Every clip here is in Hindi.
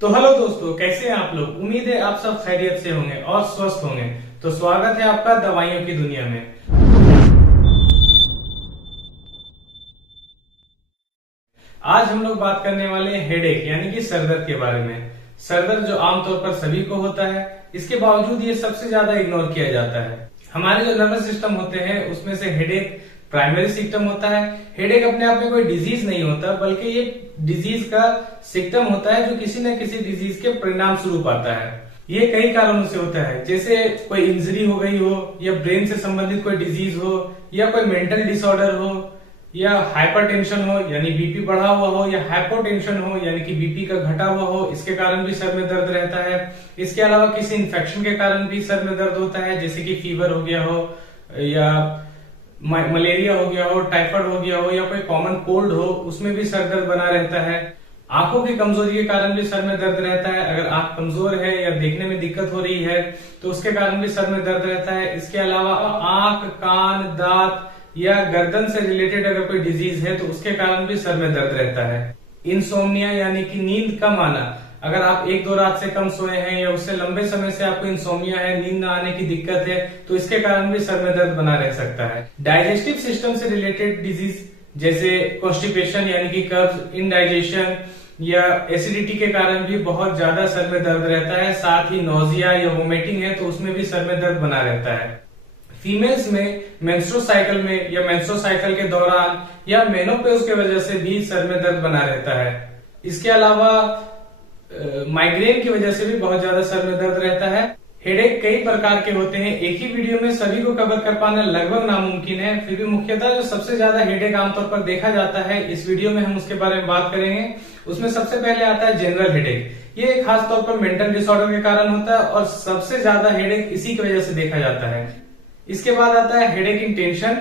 तो हेलो दोस्तों, कैसे हैं आप लोग। उम्मीद है आप सब खैरियत से होंगे और स्वस्थ होंगे। तो स्वागत है आपका दवाइयों की दुनिया में। आज हम लोग बात करने वाले हैं हेडेक यानी कि सरदर्द के बारे में। सरदर्द जो आमतौर पर सभी को होता है, इसके बावजूद ये सबसे ज्यादा इग्नोर किया जाता है। हमारे जो नर्वस सिस्टम होते हैं उसमें से हेडेक प्राइमरी सिम्टम होता है। हेडेक अपने आप में कोई डिजीज नहीं होता, बल्कि ये डिजीज का सिम्टम होता है जो किसी न किसी डिजीज के परिणाम स्वरूप आता है। ये कई कारणों से होता है, जैसे कोई इंजरी हो गई हो, या ब्रेन से संबंधित कोई डिजीज हो, या कोई मेंटल डिसऑर्डर हो, या हाइपरटेंशन हो यानी बीपी बढ़ा हुआ हो, या हाइपोटेंशन हो यानी कि बीपी का घटा हुआ हो, इसके कारण भी सर में दर्द रहता है। इसके अलावा किसी इन्फेक्शन के कारण भी सर में दर्द होता है, जैसे कि फीवर हो गया हो, या मलेरिया हो गया हो, टाइफाइड हो गया हो, या कोई कॉमन कोल्ड हो, उसमें भी सर दर्द बना रहता है। आंखों की कमजोरी के कारण भी सर में दर्द रहता है। अगर आंख कमजोर है या देखने में दिक्कत हो रही है तो उसके कारण भी सर में दर्द रहता है। इसके अलावा आंख, कान, दांत या गर्दन से रिलेटेड अगर कोई डिजीज है तो उसके कारण भी सर में दर्द रहता है। इंसोम्निया यानी कि नींद कम आना, अगर आप 1-2 रात से कम सोए हैं या उससे लंबे समय से आपको इंसोम्निया है, नींद न आने की दिक्कत है, तो इसके कारण भी सर में दर्द बना रह सकता है। डाइजेस्टिव सिस्टम से रिलेटेड डिजीज जैसे कॉन्स्टिपेशन यानी कि कब्ज, इनडाइजेशन या एसिडिटी के कारण भी बहुत ज्यादा सर में दर्द रहता है। साथ ही नोजिया या वोमिटिंग है तो उसमें भी सर में दर्द बना रहता है। फीमेल्स में मेंस्ट्रुअल साइकिल में या मेंस्ट्रुअल साइकिल के दौरान या मेनोपॉज की वजह से भी सर में दर्द बना रहता है। इसके अलावा माइग्रेन की वजह से भी बहुत ज्यादा सर में दर्द रहता है। हेडेक कई प्रकार के होते हैं, एक ही वीडियो में सभी को कवर कर पाना लगभग नामुमकिन है। फिर भी मुख्यतः जो सबसे ज्यादा हेडेक आमतौर पर देखा जाता है, इस वीडियो में हम उसके बारे में बात करेंगे। उसमें सबसे पहले आता है जनरल हेडेक। ये खास तौर पर मेंटल डिसऑर्डर के कारण होता है और सबसे ज्यादा हेडेक इसी की वजह से देखा जाता है। इसके बाद आता है हेडेक इन टेंशन,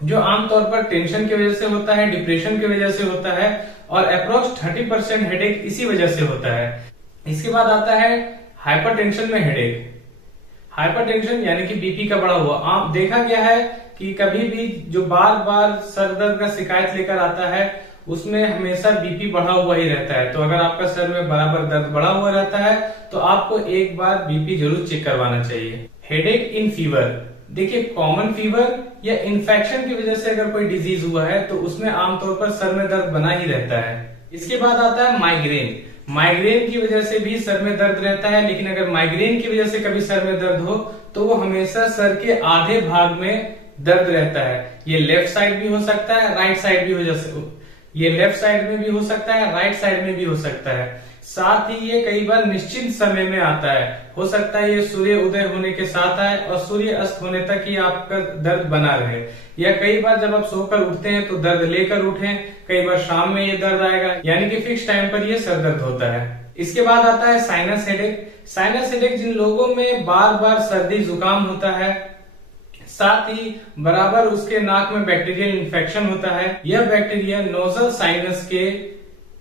जो आमतौर पर टेंशन की वजह से होता है, डिप्रेशन की वजह से होता है, और अप्रोक्स 30% हेडेक इसी वजह से होता है। इसके बाद आता है हाइपरटेंशन में हेडेक। हाइपरटेंशन यानी कि बीपी का बढ़ा हुआ। आम देखा गया है कि कभी भी जो बार बार सर दर्द का शिकायत लेकर आता है उसमें हमेशा बीपी बढ़ा हुआ ही रहता है। तो अगर आपका सर में बराबर दर्द बढ़ा हुआ रहता है तो आपको एक बार बीपी जरूर चेक करवाना चाहिए। हेडेक इन फीवर, देखिए कॉमन फीवर या इन्फेक्शन की वजह से अगर कोई डिजीज हुआ है तो उसमें आमतौर पर सर में दर्द बना ही रहता है। इसके बाद आता है माइग्रेन। माइग्रेन की वजह से भी सर में दर्द रहता है, लेकिन अगर माइग्रेन की वजह से कभी सर में दर्द हो तो वो हमेशा सर के आधे भाग में दर्द रहता है। ये लेफ्ट साइड भी हो सकता है, राइट साइड भी ये लेफ्ट साइड में भी हो सकता है, राइट साइड में भी हो सकता है। साथ ही ये कई बार निश्चित समय में आता है। हो सकता है ये सूर्य उदय होने के साथ आए और सूर्य अस्त होने तक ही आपका दर्द बना रहे, या कई बार जब आप सोकर उठते हैं तो दर्द लेकर उठें। कई बार शाम में ये दर्द आएगा, यानी कि फिक्स टाइम पर ये सर दर्द होता है। इसके बाद आता है साइनस हेडेक। साइनस हेडेक जिन लोगों में बार बार सर्दी जुकाम होता है, साथ ही बराबर उसके नाक में बैक्टीरियल इन्फेक्शन होता है, यह बैक्टीरिया नोजल साइनस के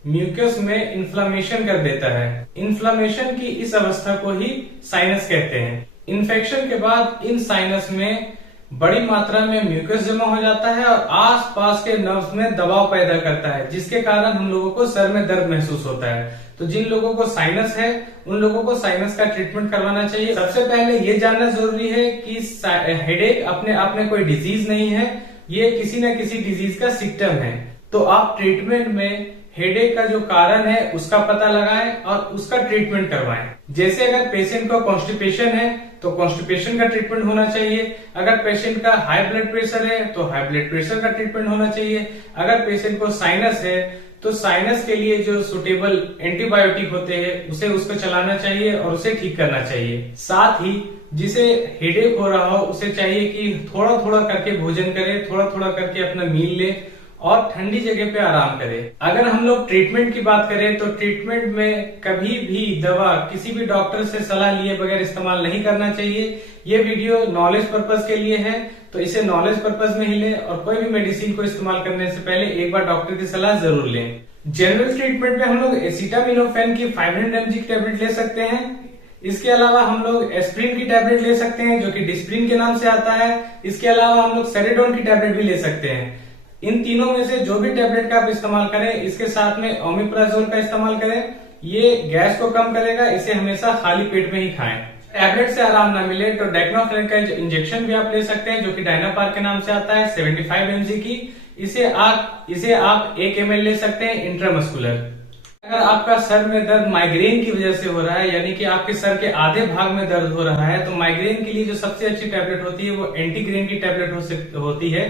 म्यूकस में इन्फ्लामेशन कर देता है। इन्फ्लामेशन की इस अवस्था को ही साइनस कहते हैं। इन्फेक्शन के बाद इन साइनस में बड़ी मात्रा में म्यूकस जमा हो जाता है और आसपास के नर्व्स में दबाव पैदा करता है, जिसके कारण हम लोगों को सर में दर्द महसूस होता है। तो जिन लोगों को साइनस है उन लोगों को साइनस का ट्रीटमेंट करवाना चाहिए। सबसे पहले ये जानना जरूरी है कि हेडेक अपने आप में कोई डिजीज नहीं है, ये किसी न किसी डिजीज का सिम्टम है। तो आप ट्रीटमेंट में हेडेक का जो कारण है उसका पता लगाएं और उसका ट्रीटमेंट करवाएं। जैसे अगर पेशेंट को कॉन्स्टिपेशन है तो कॉन्स्टिपेशन का ट्रीटमेंट होना चाहिए। अगर पेशेंट का हाई ब्लड प्रेशर है तो हाई ब्लड प्रेशर का ट्रीटमेंट होना चाहिए। अगर पेशेंट को साइनस है तो साइनस के लिए जो सुटेबल एंटीबायोटिक होते हैं उसे उसको चलाना चाहिए और उसे ठीक करना चाहिए। साथ ही जिसे हेडेक हो रहा हो उसे चाहिए कि थोड़ा थोड़ा करके भोजन करे, थोड़ा थोड़ा करके अपना मील ले और ठंडी जगह पे आराम करें। अगर हम लोग ट्रीटमेंट की बात करें तो ट्रीटमेंट में कभी भी दवा किसी भी डॉक्टर से सलाह लिए बगैर इस्तेमाल नहीं करना चाहिए। ये वीडियो नॉलेज पर्पज के लिए है, तो इसे नॉलेज पर्पज में ही लें और कोई भी मेडिसिन को इस्तेमाल करने से पहले एक बार डॉक्टर की सलाह जरूर लें। जनरल ट्रीटमेंट में हम लोग एसिटामिनोफेन की 500 mg की टैबलेट ले सकते हैं। इसके अलावा हम लोग एस्प्रिन की टैबलेट ले सकते हैं जो कि डिस्प्रिन के नाम से आता है। इसके अलावा हम लोग सेरेडोन की टैबलेट भी ले सकते हैं। इन तीनों में से जो भी टैबलेट का आप इस्तेमाल करें, इसके साथ में ओमिप्राजोल का इस्तेमाल करें। ये गैस को कम करेगा। इसे हमेशा खाली पेट में ही खाएं। टैबलेट से आराम ना मिले तो डाइक्लोफेनेक का इंजेक्शन भी आप ले सकते हैं, जो कि डायनापार के नाम से आता है, 75 mg की। इसे आप 1 ml ले सकते हैं इंट्रामस्कुलर। अगर आपका सर में दर्द माइग्रेन की वजह से हो रहा है, यानी कि आपके सर के आधे भाग में दर्द हो रहा है, तो माइग्रेन के लिए जो सबसे अच्छी टैबलेट होती है वो एंटीग्रेन की टैबलेट होती है,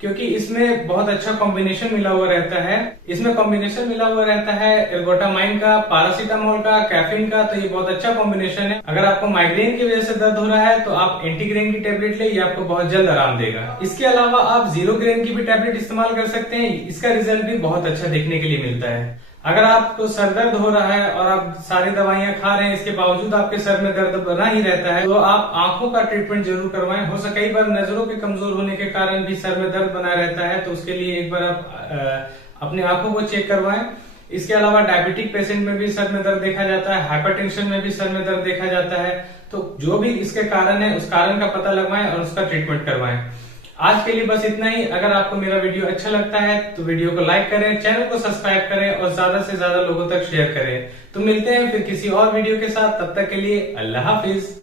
क्योंकि इसमें बहुत अच्छा कॉम्बिनेशन मिला हुआ रहता है। इसमें कॉम्बिनेशन मिला हुआ रहता है एर्गोटामाइन का, पैरासीटामोल का, कैफीन का, तो ये बहुत अच्छा कॉम्बिनेशन है। अगर आपको माइग्रेन की वजह से दर्द हो रहा है तो आप एंटीग्रेन की टैबलेट ले, ये आपको बहुत जल्द आराम देगा। इसके अलावा आप 0 ग्रेन की भी टैबलेट इस्तेमाल कर सकते हैं। इसका रिजल्ट भी बहुत अच्छा देखने के लिए मिलता है। अगर आपको सर दर्द हो रहा है और आप सारी दवाइयां खा रहे हैं, इसके बावजूद आपके सर में दर्द बना ही रहता है, तो आप आंखों का ट्रीटमेंट जरूर करवाएं। हो सके कई बार नजरों के कमजोर होने के कारण भी सर में दर्द बना रहता है, तो उसके लिए एक बार आप अपनी आंखों को चेक करवाएं। इसके अलावा डायबिटिक पेशेंट में भी सर में दर्द देखा जाता है, हाइपरटेंशन में भी सर में दर्द देखा जाता है। तो जो भी इसके कारण है, उस कारण का पता लगवाएं और उसका ट्रीटमेंट करवाएं। आज के लिए बस इतना ही। अगर आपको मेरा वीडियो अच्छा लगता है तो वीडियो को लाइक करें, चैनल को सब्सक्राइब करें और ज्यादा से ज्यादा लोगों तक शेयर करें। तो मिलते हैं फिर किसी और वीडियो के साथ। तब तक के लिए अल्लाह हाफिज।